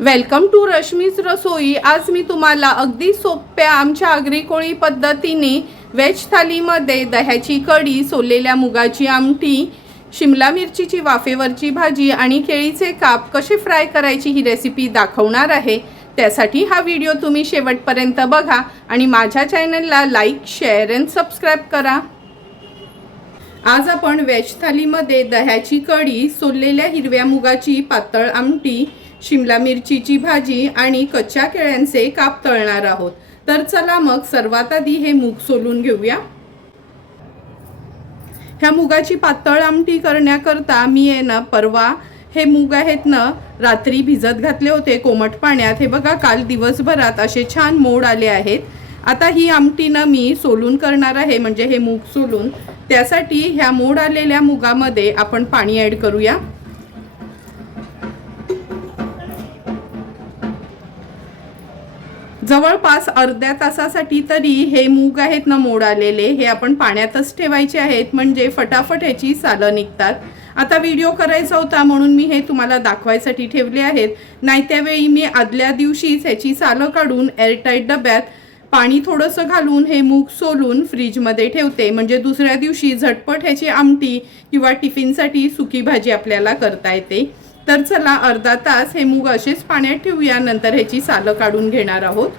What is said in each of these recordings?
Welcome to Rashmi's रसोई। आज मी तुम्हाला अगदी सोप्या आमच्या आगरी कोळी पद्धतीने वेज थालीमध्ये दह्याची कढी, सोललेल्या मुगाची आमटी, शिमला मिरचीची वाफेवरची भाजी आणि केळीचे काप कसे फ्राय करायची ही रेसिपी दाखवणार आहे। त्यासाठी हा व्हिडिओ तुम्ही शेवटपर्यंत बघा आणि माझ्या चॅनलला लाईक, शेअर आणि सबस्क्राइब करा। आज आपण वेज थालीमध्ये दह्याची कढी, सोललेल्या हिरव्या मुगाची पातळ आमटी, शिमला मिरचीची भाजी आणि कच्च्या केळ्यांचे काप तळणार आहोत। तर चला मग सर्वात आधी हे मूग सोलून घेऊया। ह्या मुगाची पातळ आमटी करण्याकरता मी परवा हे मूग आहेत ना रात्री भिजत घातले होते कोमट पाण्यात। हे बघा काल दिवसभरात असे छान मोड आले आहेत। आता ही आमटी ना मी सोलून करणार आहे, म्हणजे हे मूग सोलून। त्यासाठी ह्या मोड आलेल्या मुगामध्ये आपण पाणी ॲड करूया। जवळपास अर्ध्या तासासाठी तरी हे मूग आहेत ना मोड आलेले हे आपण पाण्यातच ठेवायचे आहेत, म्हणजे फटाफट ह्याची सालं निघतात। आता व्हिडिओ करायचा होता म्हणून मी हे तुम्हाला दाखवायसाठी ठेवले आहेत, नाही त्यावेळी मी आदल्या दिवशीच ह्याची सालं काढून एअरटाईट डब्यात पाणी थोडंसं घालून हे मूग सोलून फ्रीजमध्ये ठेवते, म्हणजे दुसऱ्या दिवशी झटपट ह्याची आमटी किंवा टिफिनसाठी सुकी भाजी आपल्याला करता येते। तर चला अर्धा तास हे मूग असेच पाण्यात ठेवूया, नंतर ह्याची सालं काढून घेणार आहोत।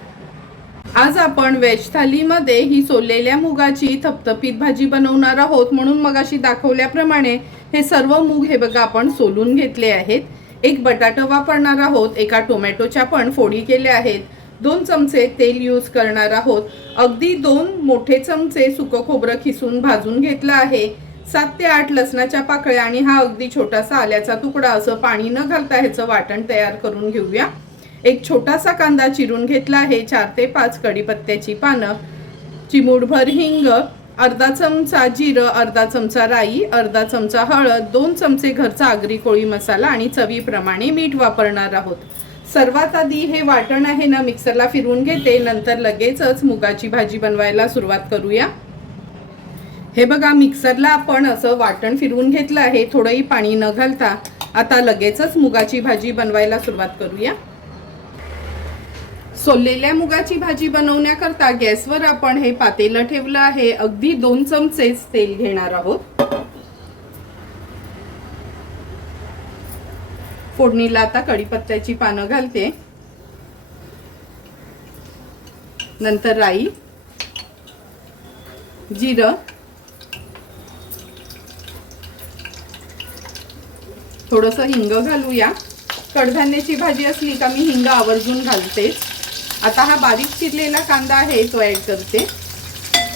आज आपण वेज थालीमध्ये ही सोललेल्या मुगाची थपथपीत भाजी बनवणार आहोत, म्हणून मगाशी दाखवल्याप्रमाणे हे सर्व मूग हे बघा आपण सोलून घेतले आहेत। एक बटाटा वापरणार आहोत, एका टोमॅटोच्या पण फोडी केल्या आहेत, 2 चमचे तेल यूज करणार आहोत, अगदी 2 मोठे चमचे सुकं खोबरं खिसून भाजून घेतलं आहे, 7 ते 8 लसणाच्या पाकळ्या आणि हा अगदी छोटासा आल्याचा तुकडा। असं पाणी न घालता ह्याचं वाटण तयार करून घेऊया। एक छोटासा कांदा चिरून घेतला आहे, 4 ते 5 कढीपत्त्याची पानं, चिमूटभर हिंग, अर्धा चमचा जिरं, अर्धा चमचा राई, अर्धा चमचा हळद, 2 चमचे घरचा आगरी कोळी मसाला आणि चवीप्रमाणे मीठ वापरणार आहोत। सर्वात आधी हे वाटण आहे ना मिक्सरला फिरवून घेते, नंतर लगेचच मुगाची भाजी बनवायला सुरुवात करूया। हे बघा मिक्सरला आपण असं वाटण फिरवून घेतलं आहे, थोडंही पाणी न घालता। आता लगेचच मुगाची भाजी बनवायला सुरुवात करूया। सोललेल्या मुगाची भाजी बनवण्याकरता गॅसवर आपण हे पातेलं ठेवलं आहे, अगदी 2 चमचेच तेल घेणार आहोत। फोडणीला आता कढीपत्त्याची पानं घालते, नंतर राई, जिरं, थोडंसं हिंग घालूया। कडधान्याची भाजी असली का मी हिंग आवर्जून घालते। आता हा बारीक चिरलेला कांदा आहे तो ॲड करते,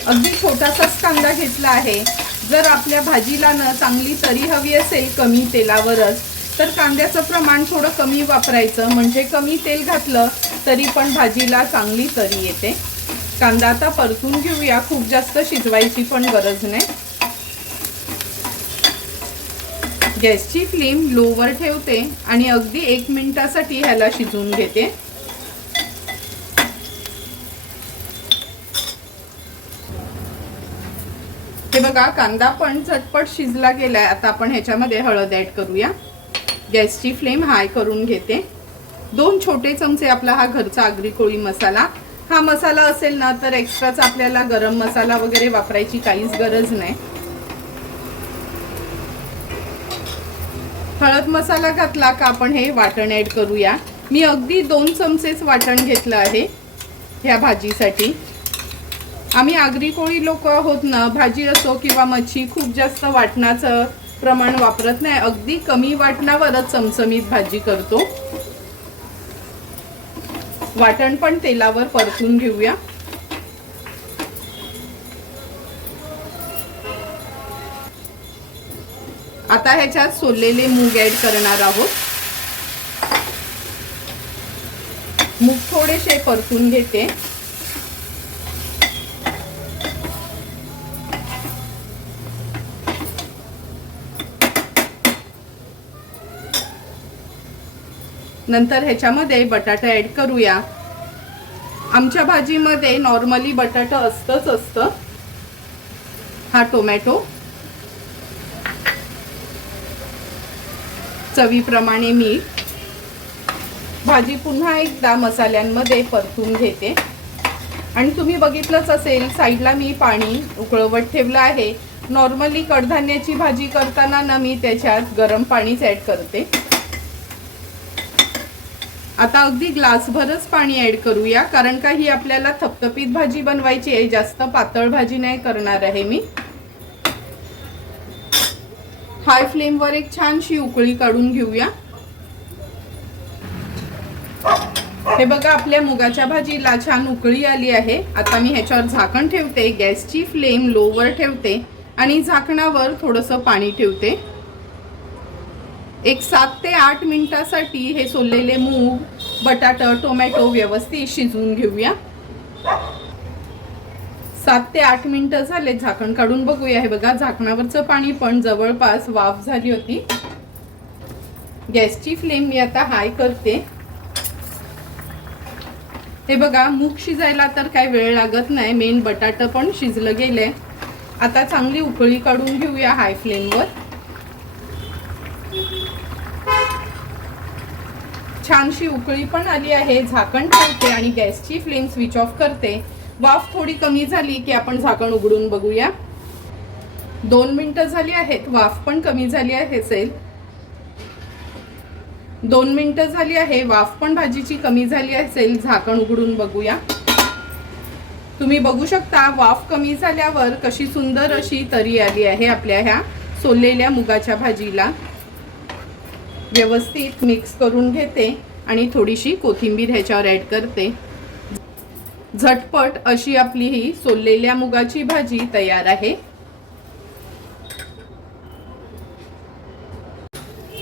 अगदी छोटासाच कांदा घेतला आहे। जर आपल्या भाजीला न चांगली तरी हवी असेल कमी तेलावरच, तर कांद्याचं प्रमाण थोडं कमी वापरायचं, म्हणजे कमी तेल घातलं तरी पण भाजीला चांगली तरी येते। कांदा आता परतून घेऊया, खूप जास्त शिजवायची पण गरज नाही। गॅसची फ्लेम लोवर ठेवते आणि अगदी 1 मिनिटासाठी ह्याला शिजवून घेते। हे बघा कांदा पण झटपट शिजला गेलाय। आता आपण ह्याच्यामध्ये हळद ॲड करूया। गॅसची फ्लेम हाय करून घेते। 2 छोटे चमचे आपला हा घरचा आगरी कोळी मसाला, हा मसाला असेल ना तर एक्स्ट्राचा आपल्याला गरम मसाला वगैरे वापरायची काहीच गरज नाही। हळद मसाला घातला का आपण हे वाटण ॲड करूया। मी अगदी 2 चमचेच वाटण घेतलं आहे ह्या भाजीसाठी। आम्ही आगरी कोळी लोक आहोत ना, भाजी असो किंवा मच्छी खूप जास्त वाटणाचं प्रमाण वापरत नाही, अगदी कमी वाटणावरच चमचमीत भाजी करतो। वाटण पण तेलावर परतून घेऊया। आता ह्याच्यात सोललेले मूग ॲड करणार आहोत। मूग थोडेसे परतून घेते। नंतर ह्याच्यामध्ये बटाटा ॲड करूया। आमच्या भाजीमध्ये नॉर्मली बटाटा असतं। हा टोमॅटो, चवीप्रमाणे मीठ, भाजी पुन्हा एकदा मसाल्यांमध्ये परतून घेते आणि तुम्ही बघितलंच असेल साईडला मी पाणी उकळवत ठेवलं आहे। नॉर्मली कडधान्याची भाजी करताना ना मी त्याच्यात गरम पाणीच ॲड करते। आता अगदी ग्लासभरच पाणी ॲड करूया, कारण का ही आपल्याला थपथपीत भाजी बनवायची आहे, जास्त पातळ भाजी नाही करणार आहे मी। हाय फ्लेमवर एक छानशी उकळी काढून घेऊया। हे बघा आपल्या मुगाच्या भाजीला छान उकळी आली आहे। आता मी ह्याच्यावर झाकण ठेवते, गॅसची फ्लेम लोवर ठेवते आणि झाकणावर थोडंसं पाणी ठेवते। एक 7 ते 8 मिनिटांसाठी हे सोललेले मूग, बटाटा, टोमॅटो व्यवस्थित शिजवून घेऊया। 7 ते 8 मिनिटं झाले, झाकण काढून बघूया। हे बघा झाकणावरचं पाणी पण जवळपास वाफ झाली होती। गॅसची फ्लेम मी आता हाय करते। हे बघा मूग शिजायला तर काय वेळ लागत नाही, मेन बटाटा पण शिजलं गेले। आता चांगली उकळी काढून घेऊया हाय फ्लेमवर। छानशी उकळी पण आली आहे, झाकण ठेवते आणि गॅसची फ्लेम स्विच ऑफ करते। वाफ थोडी कमी झाली की आपण झाकण उघडून बघूया। 2 मिनिटं झाली आहेत, वाफ पण कमी झाली आहे असेल। 2 मिनिटं झाली आहे, वाफ पण भाजीची कमी झाली असेल। झाकण उघडून बघूया। तुम्ही बघू शकता वाफ कमी झाल्यावर कशी सुंदर अशी तरी आली आहे आपल्या ह्या सोललेल्या मुगाच्या भाजीला। व्यवस्थित मिक्स करून घेते आणि थोडीशी कोथिंबीर ह्याच्यावर ॲड करते। झटपट अशी आपली ही सोललेल्या मुगाची भाजी तयार आहे।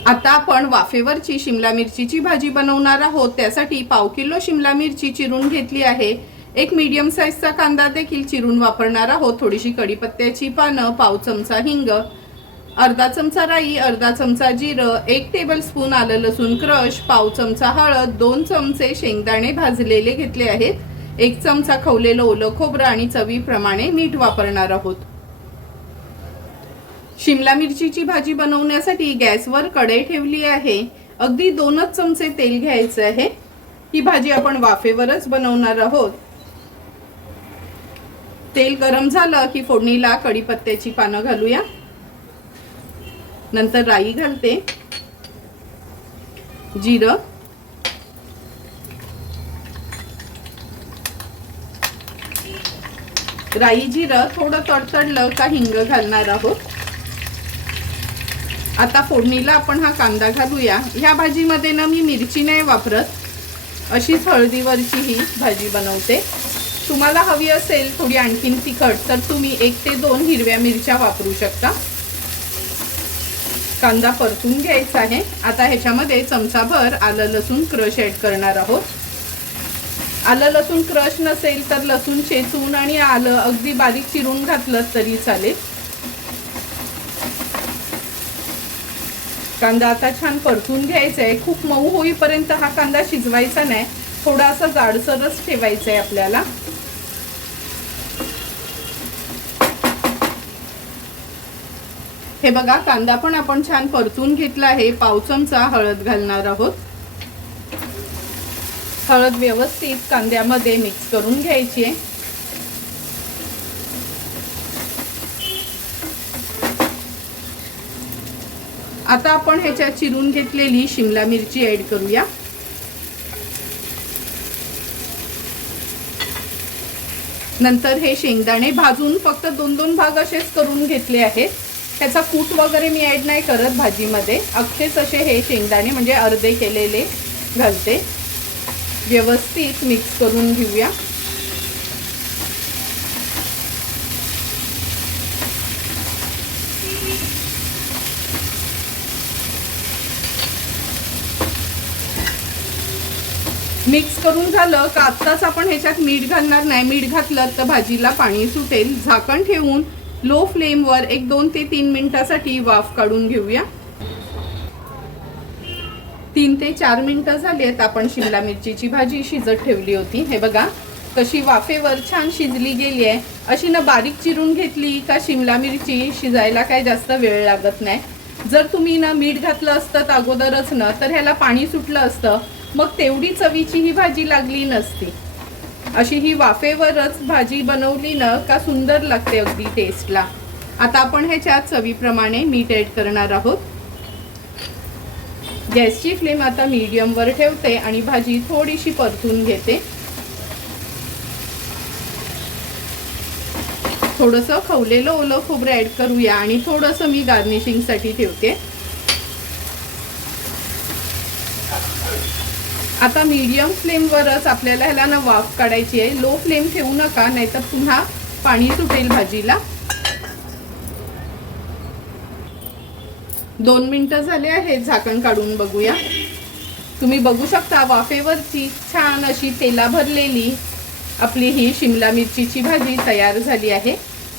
आता आपण वाफेवरची शिमला मिरचीची भाजी बनवणार आहोत। त्यासाठी पाव किलो शिमला मिरची चिरून घेतली आहे। एक मीडियम साईजचा कांदा देखील चिरून वापरणार आहोत। थोडीशी कढीपत्त्याची पानं, पाव चमचा हिंग, अर्धा चमचा राई, अर्धा चमचा जिरं, 1 टेबलस्पून आलं लसूण क्रश, पाव चमचा हळद, 2 चमचे शेंगदाणे भाजलेले घेतले आहेत, 1 चमचा खवलेलं ओलं खोबरं आणि चवीप्रमाणे मीठ वापरणार आहोत। शिमला मिरचीची भाजी बनवण्यासाठी गॅसवर कढई ठेवली आहे। अगदी 2च चमचे तेल घ्यायचं आहे। ही भाजी आपण वाफेवरच बनवणार आहोत। तेल गरम झालं की फोडणीला कढीपत्त्याची पानं घालूया, नंतर राई घालते, जिरं, राई जिरं थोडं तडतडलं का हिंग घालणार आहोत। आता फोडणीला आपण हा कांदा घालूया। ह्या भाजीमध्ये ना मी मिरची नाही वापरत, अशीच हळदीवरची ही भाजी बनवते। तुम्हाला हवी असेल थोडी आणखीन तिखट तर तुम्ही 1 ते 2 हिरव्या मिरच्या वापरू शकता। कांदा परतून घ्यायचा आहे। आता ह्याच्यामध्ये चमचाभर आलं लसूण क्रश ॲड करणार आहोत। आलं लसूण क्रश नसेल तर लसूण चेचून आणि आलं अगदी बारीक चिरून घातलं तरी चालेल। कांदा आता छान परतून घ्यायचा आहे। खूप मऊ होईपर्यंत हा कांदा शिजवायचा नाही, थोडासा जाडसरच ठेवायचा आहे आपल्याला। हे बघा कांदा पण आपण छान परतून घेतला आहे। पाव चमचा हळद घालणार आहोत। हळद व्यवस्थित कांद्यामध्ये मिक्स करून घ्यायची आहे। आता आपण ह्याच्यात चिरून घेतलेली शिमला मिरची ॲड करूया। नंतर हे शेंगदाणे भाजून फक्त 2-2 भाग असेच करून घेतले आहेत। त्याचा कूट वगैरे मी ॲड नाही करत भाजीमध्ये, अख्खेच असे हे शेंगदाणे म्हणजे अर्धे केलेले घालते। व्यवस्थित मिक्स करून घेऊया। मिक्स करून झालं का आत्ताच आपण ह्याच्यात मीठ घालणार नाही, मीठ घातलं तर भाजीला पाणी सुटेल। झाकण ठेवून लो फ्लेमवर एक 2 ते 3 मिनिटांसाठी वाफ काढून घेऊया। 3 ते 4 मिनिटं झालीत, आपण शिमला मिरचीची भाजी शिजत ठेवली होती। हे बघा कशी वाफेवर छान शिजली गेली आहे। अशी ना बारीक चिरून घेतली का शिमला मिरची शिजायला काय जास्त वेळ लागत नाही। जर तुम्ही ना मीठ घातलं असतं अगोदरच ना तर ह्याला पाणी सुटलं असतं, मग तेवढी चवीची ही भाजी लागली नसती. अशी ही वाफेवरच भाजी बनवली ना का सुंदर लागते अगदी टेस्टला. आता आपण ह्याच्यात चवीप्रमाणे मीठ ॲड करणार आहोत. गॅसची फ्लेम आता मीडियमवर ठेवते आणि भाजी थोडीशी परतून घेते. थोडंसं खवलेलं ओलं खोबरं ॲड करूया आणि थोडंसं मी गार्निशिंगसाठी ठेवते. आता मीडियम फ्लेमवरच आपल्याला ह्याला ना वाफ काढायची आहे. लो फ्लेम ठेवू नका, नाहीतर पुन्हा पाणी सुटेल भाजीला. 2 मिनिटं झाले आहेत. झाकण काढून बघूया. तुम्ही बघू शकता वाफेवरची छान अशी तेला भरलेली आपली ही शिमला मिरचीची भाजी तयार झाली आहे.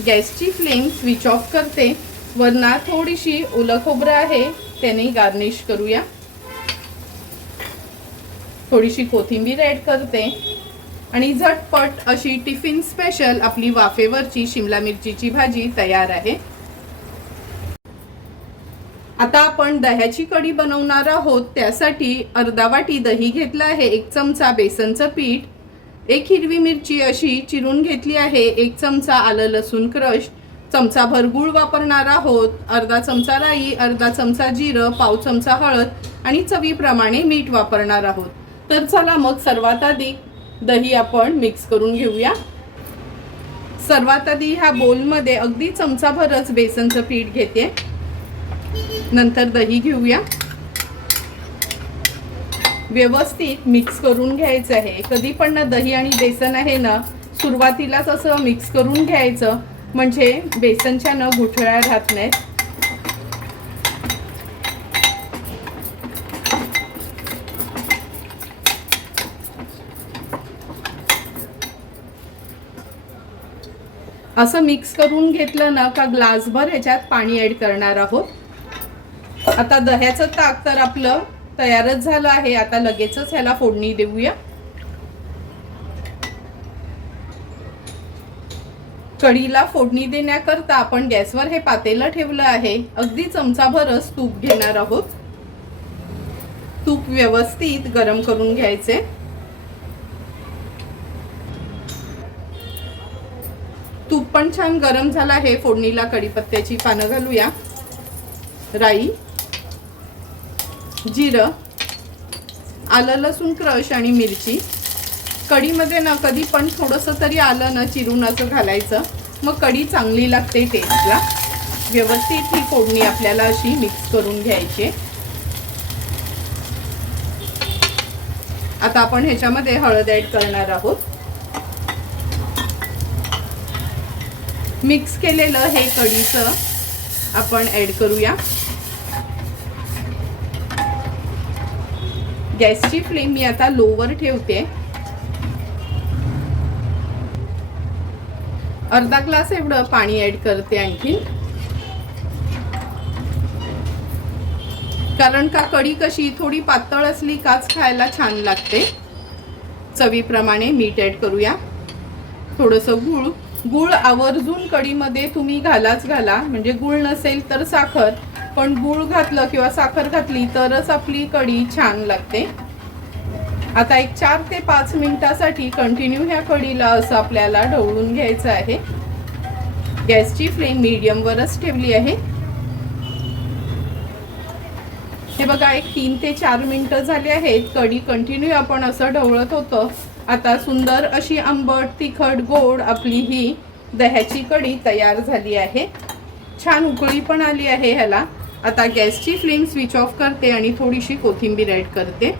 गॅसची फ्लेम स्विच ऑफ करते. वरना थोडीशी ओलं खोबरं आहे त्याने गार्निश करूया. थोडीशी कोथिंबीर ॲड करते आणि झटपट अशी टिफिन स्पेशल आपली वाफेवरची शिमला मिरचीची भाजी तयार आहे. आता आपण दह्याची कढी बनवणार आहोत. त्यासाठी अर्धा वाटी दही घेतला आहे, 1 चमचा बेसनचं पीठ, 1 हिरवी मिरची अशी चिरून घेतली आहे, 1 चमचा आलं लसूण क्रश, चमचाभर गूळ वापरणार आहोत, अर्धा चमचा राई, अर्धा चमचा जिरं, पाव चमचा हळद आणि चवीप्रमाणे मीठ वापरणार आहोत. तर चला मग सर्वात आधी दही आपण मिक्स करून घेऊया. सर्वात आधी ह्या बोलमध्ये अगदी चमचाभरच बेसनचं पीठ घेते. नंतर दही घेऊया. व्यवस्थित मिक्स करून घ्यायचं आहे. कधी पण ना दही आणि बेसन आहे ना सुरुवातीलाच असं मिक्स करून घ्यायचं, म्हणजे बेसनच्या न गुठळ्या राहत नाहीत. असं मिक्स करून घेतलं ना का ग्लासभर ह्याच्यात पाणी ॲड करणार आहोत. आता दह्याचं ताक तर आपलं तयारच झालं आहे. आता लगेचच ह्याला फोडणी देऊया. कढीला फोडणी देण्याकरता आपण गॅसवर हे पातेलं ठेवलं आहे. अगदी चमचाभरच तूप घेणार आहोत. तूप व्यवस्थित गरम करून घ्यायचे. तूप पण छान गरम झालं आहे. फोडणीला कढीपत्त्याची पानं घालूया, राई, जिरं, आलं लसूण क्रश आणि मिरची. कढीमध्ये ना कधी पण थोडंसं तरी आलं ना चिरून असं घालायचं, मग कढी चांगली लागते टेस्टला. व्यवस्थित ही फोडणी आपल्याला अशी मिक्स करून घ्यायची. आता आपण ह्याच्यामध्ये हळद ॲड करणार आहोत. मिक्स केलेलं हे कढीचं आपण ॲड करूया. गॅसची फ्लेम मी आता लोवर ठेवते. अर्धा ग्लास एवढं पाणी ॲड करते आणखी, कारण का कढी कशी थोडी पातळ असली काच खायला छान लागते. चवीप्रमाणे मीठ ॲड करूया. थोडंसं गूळ आवर्जून कढीमध्ये तुम्ही घालाच घाला, म्हणजे गूळ नसेल तर साखर, पण गूळ घातलं किंवा साखर घातली तरच आपली कढी छान लागते. आता एक 4 ते 5 मिनिटासाठी कंटिन्यू ह्या कढीला असं आपल्याला ढवळून घ्यायचं आहे. गॅसची फ्लेम मीडियमवरच ठेवली आहे. हे बघा, एक 3 ते 4 मिनिटं झाली आहेत. कढी कंटिन्यू आपण असं ढवळत होतं. आता सुंदर अशी आंबट तिखट गोड आपली ही दह्याची कढी तयार झाली आहे. छान उकळी पण आली आहे ह्याला. आता गॅसची फ्लेम स्विच ऑफ करते आणि थोडीशी कोथिंबीर ॲड करते.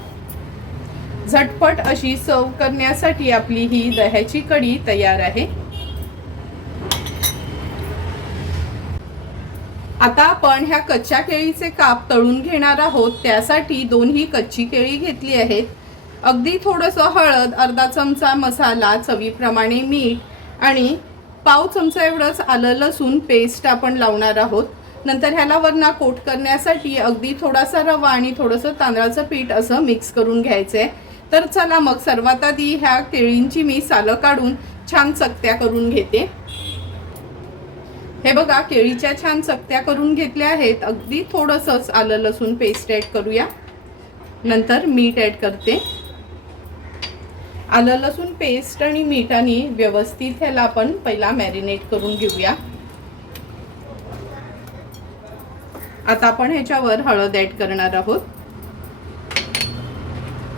झटपट अशी सर्व करण्यासाठी आपली ही दह्याची कढी तयार आहे. आता आपण ह्या कच्च्या केळीचे काप तळून घेणार आहोत. त्यासाठी 2 कच्ची केळी घेतली आहेत. अगदी थोडंसं हळद, अर्धा चमचा मसाला, चवीप्रमाणे मीठ आणि पाव चमचा एवढंच आलं लसूण पेस्ट आपण लावणार आहोत. नंतर ह्याला वरना कोट करण्यासाठी अगदी थोडासा रवा आणि थोडंसं तांदळाचं पीठ असं मिक्स करून घ्यायचं आहे. तर चला मग सर्वात आधी ह्या केळींची मी सालं काढून छान चकत्या करून घेते. हे बघा, केळीच्या छान चकत्या करून घेतल्या आहेत. अगदी थोडंसंच आलं लसूण पेस्ट ॲड करूया. नंतर मीठ ॲड करते. आलं लसूण पेस्ट आणि मीठाने व्यवस्थित ह्याला आपण पहिला मॅरिनेट करून घेऊया. आता आपण ह्याच्यावर हळद ॲड करणार आहोत.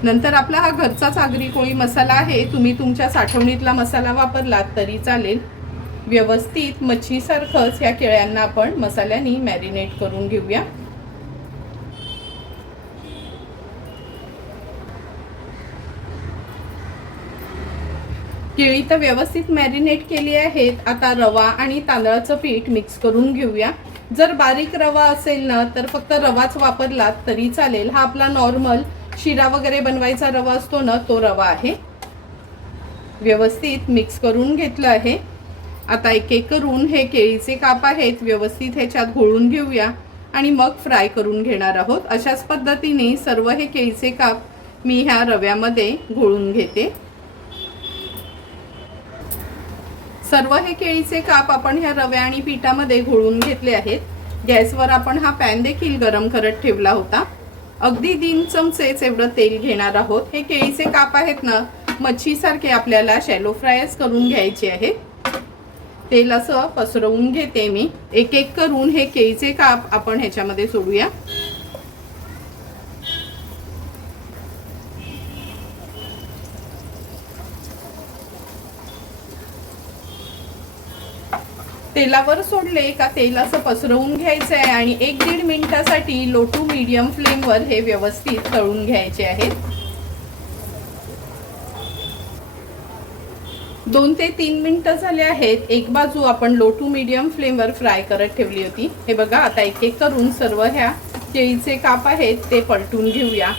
नंतर आपला हा घरचाच आगरी कोळी मसाला आहे. तुम्ही तुमच्या साठवणीतला मसाला वापरलात तरी चालेल. व्यवस्थित मच्छीसारखंच ह्या केळ्यांना आपण मसाल्याने मॅरिनेट करून घेऊया. केळी तर व्यवस्थित मॅरिनेट केली आहेत. आता रवा आणि तांदळाचं पीठ मिक्स करून घेऊया. जर बारीक रवा असेल ना तर फक्त रवाच वापरलात तरी चालेल. हा आपला नॉर्मल शिरा वगैरे बनवायचा रवा असतो ना, तो रवा आहे. व्यवस्थित मिक्स करून घेतलं आहे. आता एक एक करून हे केळीचे काप आहेत व्यवस्थित ह्याच्यात घोळून घेऊया आणि मग फ्राय करून घेणार आहोत. अशाच पद्धतीने सर्व हे केळीचे काप मी ह्या रव्यामध्ये घोळून घेते. सर्व हे केळीचे काप आपण ह्या रव्या आणि पिठामध्ये घोळून घेतले आहेत. गॅसवर आपण हा पॅन देखील गरम करत ठेवला होता. अगदी 3 चमचेच एवढं तेल घेणार आहोत. हे केळीचे काप आहेत ना, मच्छीसारखे आपल्याला शॅलो फ्रायच करून घ्यायचे आहेत. तेल असं पसरवून घेते मी. एक एक करून हे केळीचे काप आपण ह्याच्यामध्ये सोडूया. तेलावर सोडले का तेल असं पसरवून घ्यायचं आहे आणि 1-1.5 मिनिटासाठी लो टू मीडियम फ्लेमवर हे व्यवस्थित तळून घ्यायचे आहेत. 2 ते 3 मिनिटं झाले आहेत. एक बाजू आपण लो टू मीडियम फ्लेमवर फ्राय करत ठेवली होती. हे बघा, आता एक एक करून सर्व ह्या केळीचे काप आहेत ते पलटून घेऊया.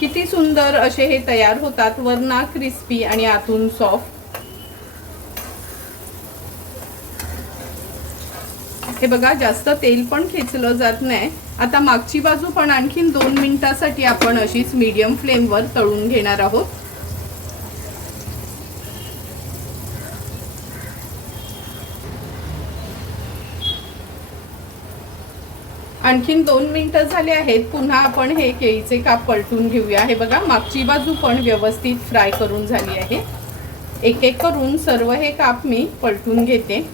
किती सुंदर असे हे तयार होतात. वरना क्रिस्पी आणि आतून सॉफ्ट. हे बघा, जास्त तेल पण खेचलं जात नाही. आता मागची बाजू पण आणखीन 2 मिनिटासाठी आपण अशीच मीडियम फ्लेमवर तळून घेणार आहोत. आणखीन 2 मिनिटं झाले आहेत. पुन्हा आपण हे केळीचे काप पलटून घेऊया. हे बघा, मागची बाजू पण व्यवस्थित फ्राय करून झाली आहे. एक एक करून सर्व हे काप मी पलटून घेते.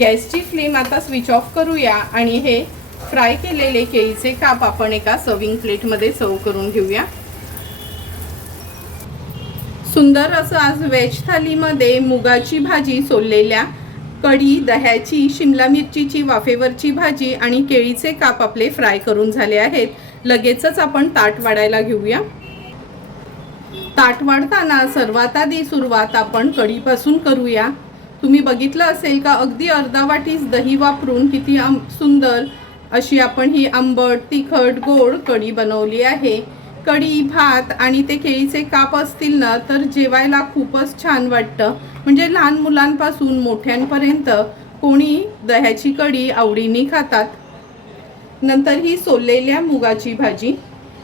गॅसची फ्लेम आता स्विच ऑफ करूया आणि हे फ्राय केलेले केळीचे काप आपण एका सर्विंग प्लेटमध्ये सर्व करून घेऊया. सुंदर असं आज व्हेज थालीमध्ये मुगाची भाजी, सोललेल्या कढी, दह्याची, शिमला मिरचीची वाफेवरची भाजी आणि केळीचे काप आपले फ्राय करून झाले आहेत. लगेचच आपण ताट वाढायला घेऊया. ताट वाढताना सर्वात आधी सुरुवात आपण कढीपासून करूया. तुम्ही बघितलं असेल का, अगदी अर्धा वाटीच दही वापरून किती सुंदर अशी आपण ही आंबट, तिखट, गोड कढी बनवली आहे. कढी, भात आणि ते केळीचे काप असतील ना तर जेवायला खूपच छान वाटतं. म्हणजे लहान मुलांपासून मोठ्यांपर्यंत कोणी दह्याची कढी आवडीने खातात. नंतर ही सोललेल्या मुगाची भाजी.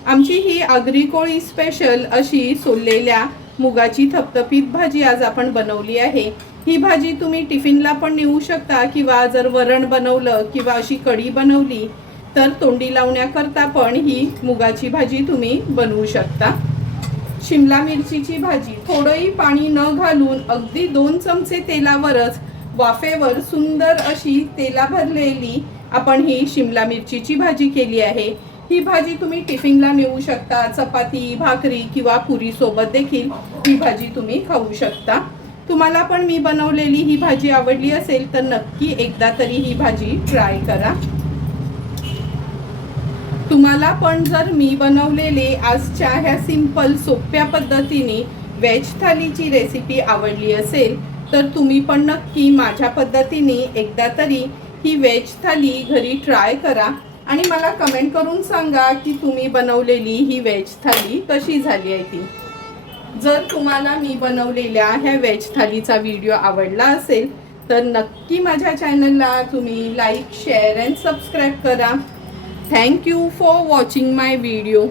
आमची ही आगरी कोळी स्पेशल अशी सोललेल्या मुगाची थपथपीत भाजी आज आपण बनवली आहे. ही भाजी तुम्ही टिफिनला पण नेऊ शकता किंवा जर वरण बनवलं किंवा अशी कढी बनवली तर तोंडी लावण्याकरता पण ही मुगाची भाजी तुम्ही बनवू शकता. शिमला मिरचीची भाजी. थोडंही पाणी न घालून अगदी 2 चमचे तेलावरच वाफेवर सुंदर अशी तेला भरलेली आपण ही शिमला मिरचीची भाजी केली आहे. ही भाजी तुम्ही टिफिनला नेऊ शकता. चपाती, भाकरी किंवा पुरी सोबत देखील ही भाजी तुम्ही खाऊ शकता. तुम्हाला पण मी बनवलेली ही भाजी आवडली असेल तर नक्की एकदा तरी ही भाजी ट्राय करा. तुम्हाला पण जर मी बनवलेले आजच्या ह्या सिंपल सोप्या पद्धतीने व्हेज थालीची रेसिपी आवडली असेल तर तुम्ही पण नक्की माझ्या पद्धतीने एकदा तरी ही व्हेज थाली घरी ट्राय करा आणि मला कमेंट करून सांगा की तुम्ही बनवलेली ही व्हेज थाली कशी झाली आहे ती. जर तुम्हाला मी बनवलेल्या ह्या व्हेज थालीचा व्हिडिओ आवडला असेल तर नक्की माझ्या चॅनलला तुम्ही लाईक, शेअर अँड सबस्क्राईब करा. Thank you for watching my video.